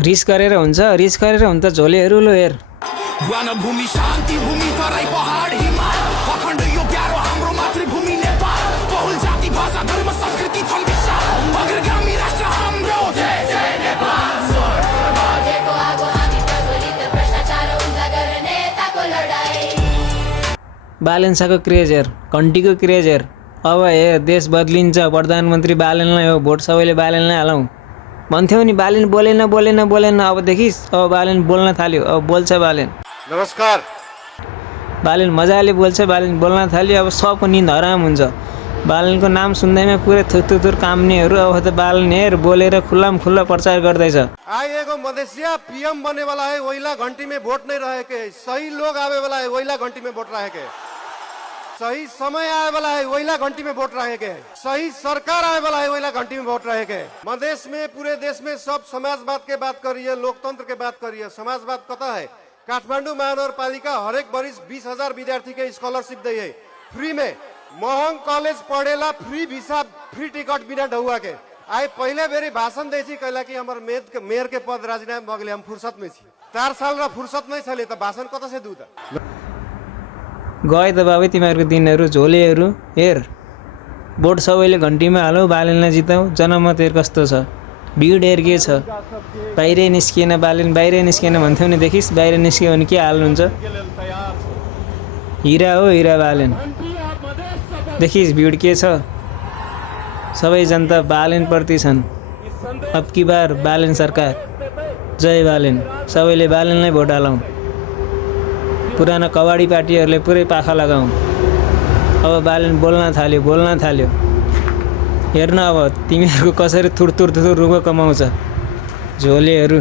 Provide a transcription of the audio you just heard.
रिस गरेर हुन्छ झोलेहरू लो हेर। वनभूमि शान्ति भूमि तराई पहाड हिमाल अखण्ड यो प्यारो हाम्रो मातृभूमि नेपाल बहुल जाति भाषा धर्म संस्कृति छन् विशाल अग्रगामी राष्ट्र हाम्रो जय जय नेपाल सौभाग्यको आगो हामी प्रज्वलित भ्रष्टाचार उल्टा गर्ने नेताको लडाई। बालेन्साको क्रेज हेर, घन्टीको क्रेज हेर। अब हेर देश बदलिन्छ, प्रधानमन्त्री बालेनलाई हो, भोट सबैले बालेनलाई हालौँ भन्थ्यौ नि। बालेन बोलेन अब देखिस्, अब बालेन बोल्न थाल्यो, अब बोल्छ बालेन। नमस्कार। बालेन मजाले बोल्छ, बालेन बोल्न थाल्यो, अब सबको निन्द हराम हुन्छ। बालेनको नाम सुन्दैमा पुरै थुर काम्नेहरू अब त बालेन हेर बोलेर खुल्ला प्रचार गर्दैछ। आइएको मधेसिया पीएम बने वाला है, वहीला घंटी में वोट नहीं रहे के। सही लोग आवे वाला है, वहीला घंटी में वोट रहे के। सही समय आए वाला है, वहीला घंटी में वोट रहे के। सही सरकार आए वाला है, वहीला घंटी में वोट रहे के। मधेश में पूरे देश में सब समाजवाद के बात करिए, लोकतंत्र के बात करिए। समाजवाद कता है? काठमाडौँ महानगर पालिका हरेक वर्ष 20,000 विद्यार्थी के स्कॉलरशिप दे है फ्री में। महंग कॉलेज पढ़ेला फ्री वीसा फ्री टिकट बिना ढुआ के। आए पहले बेरी भाषण दी कहला कि हमारे मेयर के पद राजीनामा भगले, हम फुर्सत में छी। 4 साल र फुर्सत नहीं छले त भाषण कता से दू त? गए त बाबु तिमीहरूको दिनहरू। झोलेहरू हेर, भोट सबैले घन्टीमा हालौ, बालेनलाई जिताऊ। जनमत हेर कस्तो छ, भिड हेर के छ। बाहिरै निस्किएन बालेन, बाहिरै निस्किएन भन्थ्यौ नि। देखिस् बाहिर निस्क्यो भने के हाल्नुहुन्छ? हिरा हो हिरा बालेन। देखिस् भिड के छ, सबै जनता बालेनप्रति छन्। अब की बार बालेन सरकार, जय बालेन। सबैले बालेनलाई भोट हालौँ। पुरानो कबाडी पार्टीहरूले पुरै पाखा लगाउँ। अब बालेन बोल्न थाल्यो। हेर्न अब तिमीहरूको कसरी थुर रुख कमाउँछ झोलेहरू।